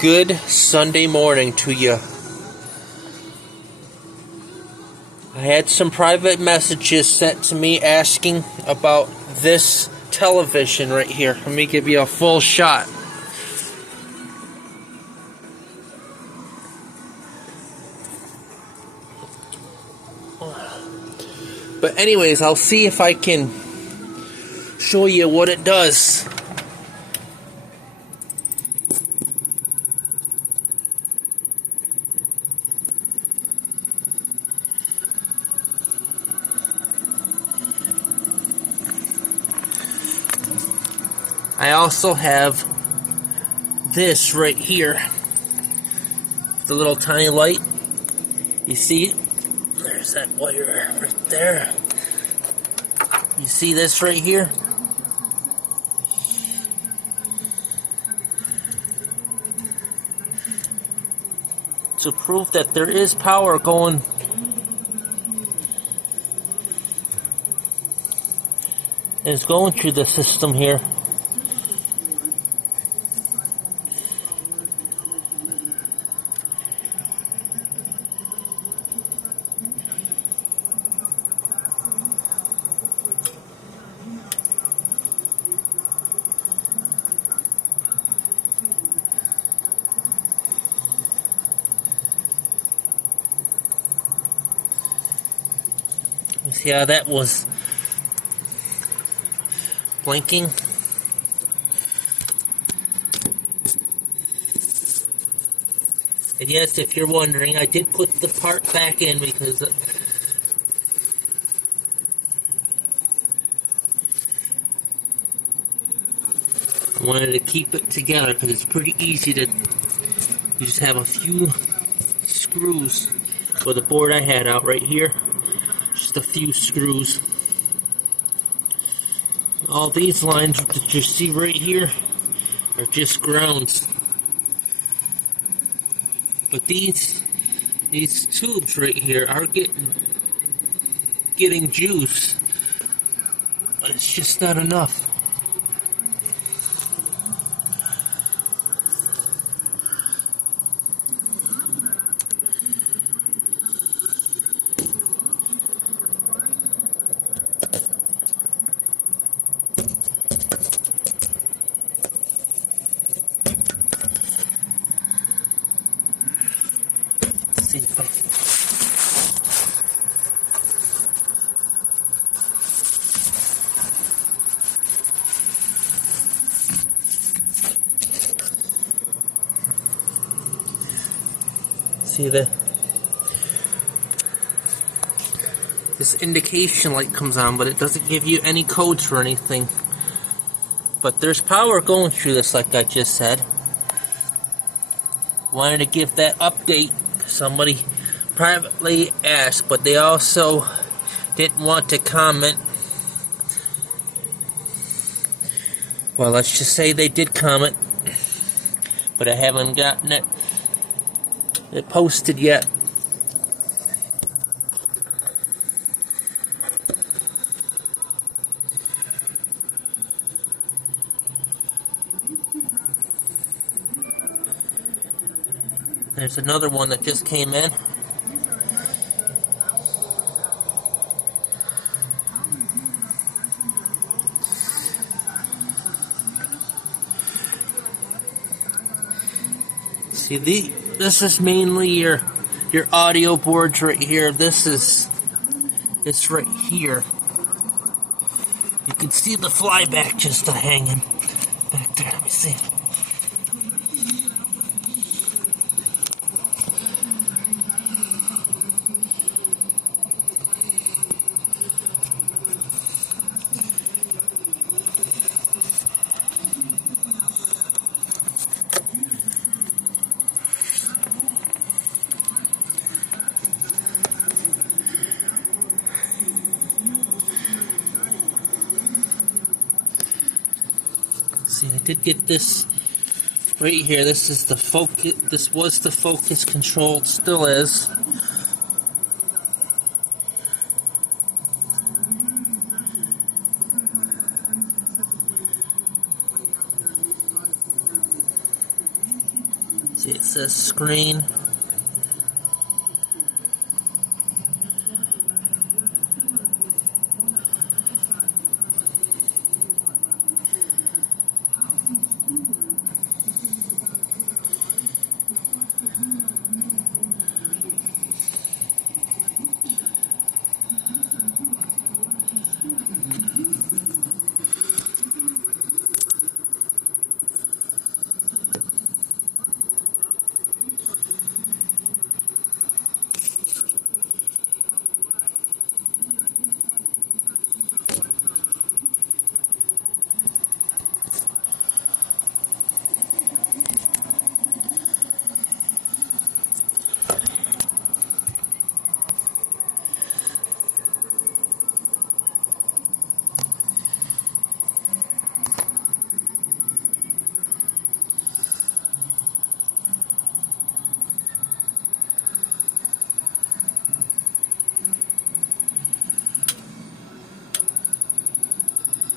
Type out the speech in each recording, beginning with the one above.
Good Sunday morning to you. I had some private messages sent to me asking about this television right here. Let me give you a full shot. But anyways, I'll see if I can show you what it does. I also have this right here. The little tiny light. You see it? There's that wire right there. You see this right here? To prove that there is power going through the system here. You see how that was blinking? And yes, if you're wondering, I did put the part back in because I wanted to keep it together because it's pretty easy to, you just have a few screws for the board I had out right here. Just a few screws. All these lines that you see right here are just grounds. But these tubes right here are getting juice, but it's just not enough. See if I can. See this indication light comes on, but it doesn't give you any codes or anything. But there's power going through this, like I just said. Wanted to give that update. Somebody privately asked, but they also didn't want to comment. Well, let's just say they did comment, but I haven't gotten it posted yet. There's another one that just came in. See, this is mainly your audio boards right here. This right here. You can see the flyback just hanging back there. Let me see. See, I did get this right here. This is the focus. This was the focus control. Still is. See, it says screen.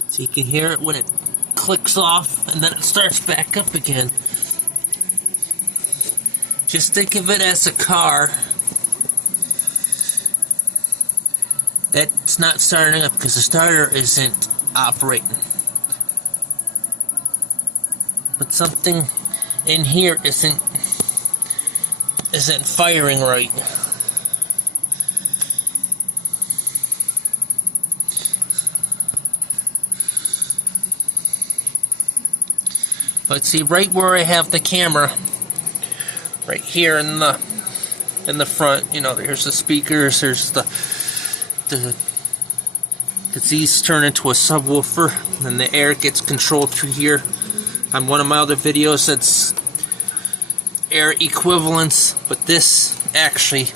So you can hear it when it clicks off and then it starts back up again. Just think of it as a car that's not starting up because the starter isn't operating. But something in here isn't firing right. But see, right where I have the camera, right here in the front, you know, there's the speakers, there's because these turn into a subwoofer, and the air gets controlled through here. On one of my other videos, that's air equivalence, but this actually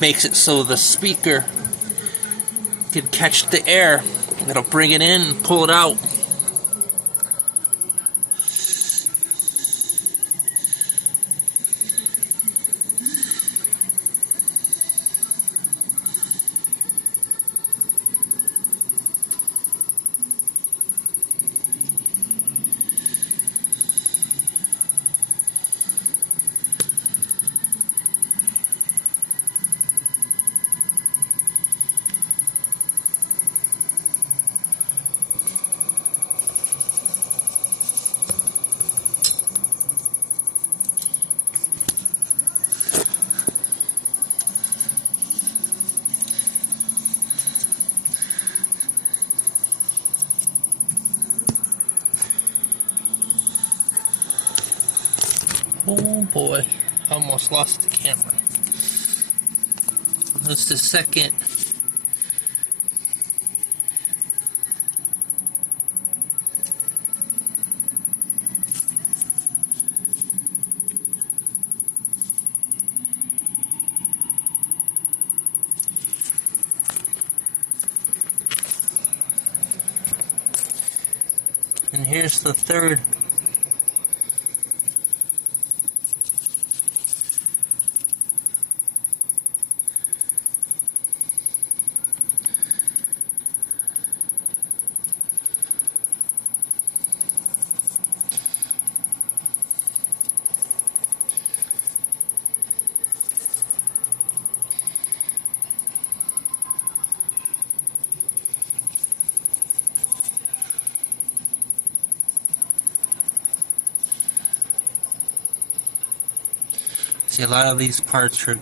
makes it so the speaker can catch the air. It'll bring it in and pull it out. Oh boy, almost lost the camera. That's the second. And here's the third. See, a lot of these parts are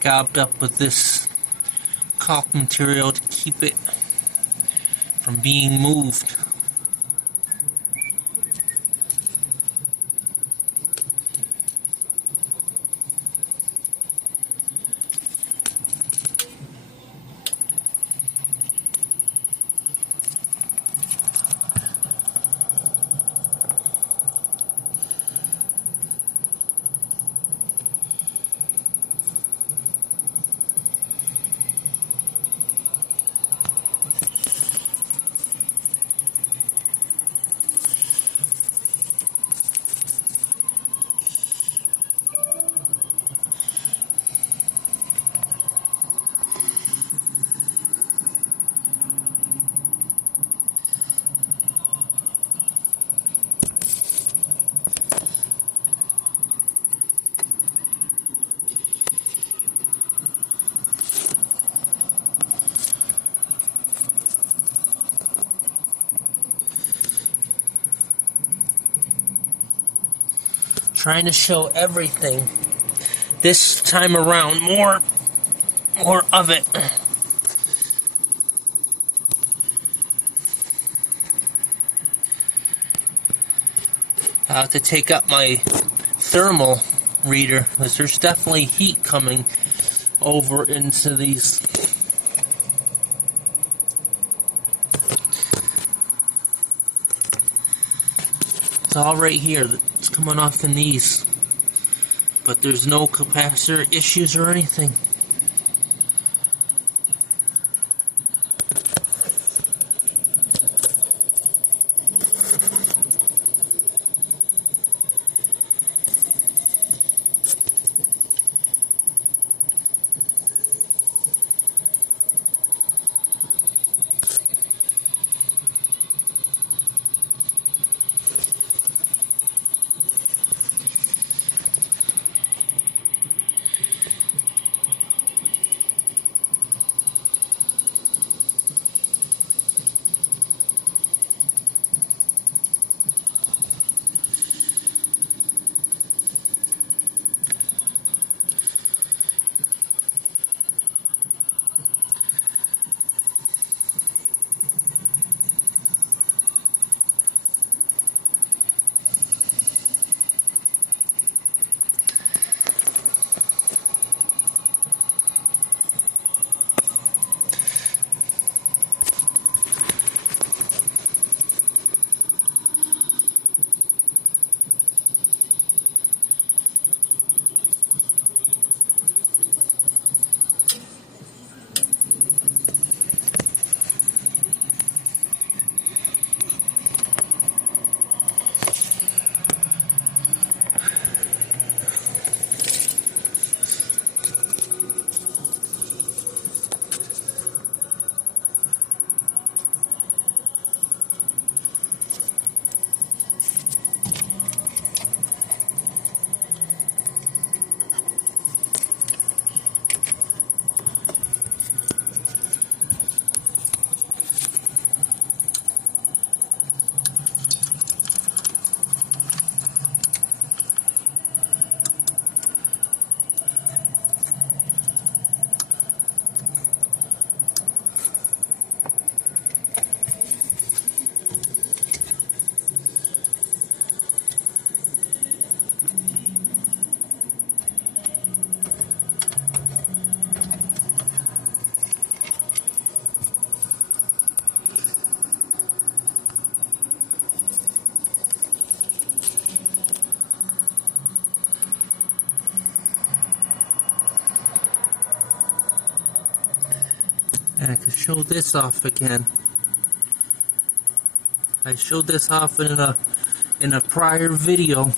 gobbed up with this caulk material to keep it from being moved. trying to show everything. This time around, more of it. I have to take up my thermal reader because there's definitely heat coming over into these. It's all right here. It's coming off in these, but there's no capacitor issues or anything. And I can show this off again. I showed this off in a prior video.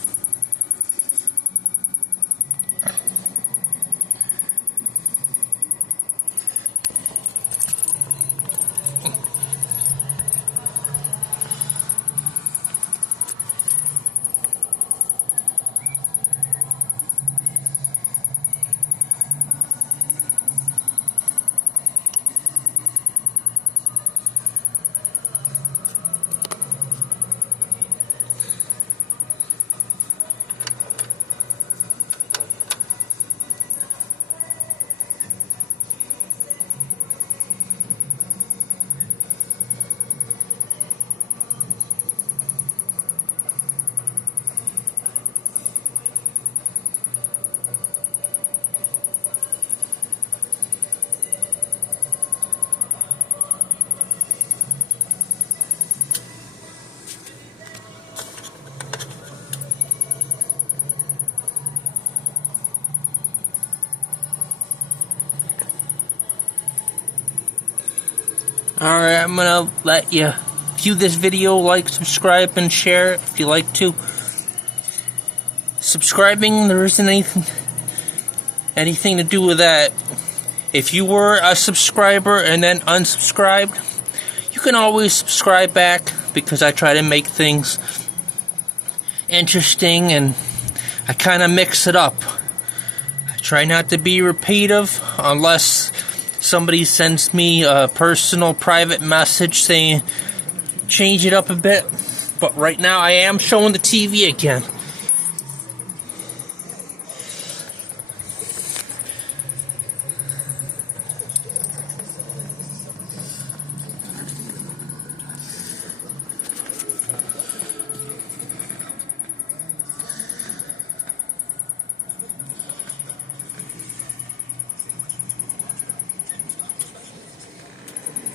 Alright, I'm gonna let you view this video, like, subscribe, and share it if you like to. Subscribing, there isn't anything to do with that. If you were a subscriber and then unsubscribed, you can always subscribe back, because I try to make things interesting and I kind of mix it up. I try not to be repetitive unless somebody sends me a personal private message saying change it up a bit. But right now I am showing the TV again.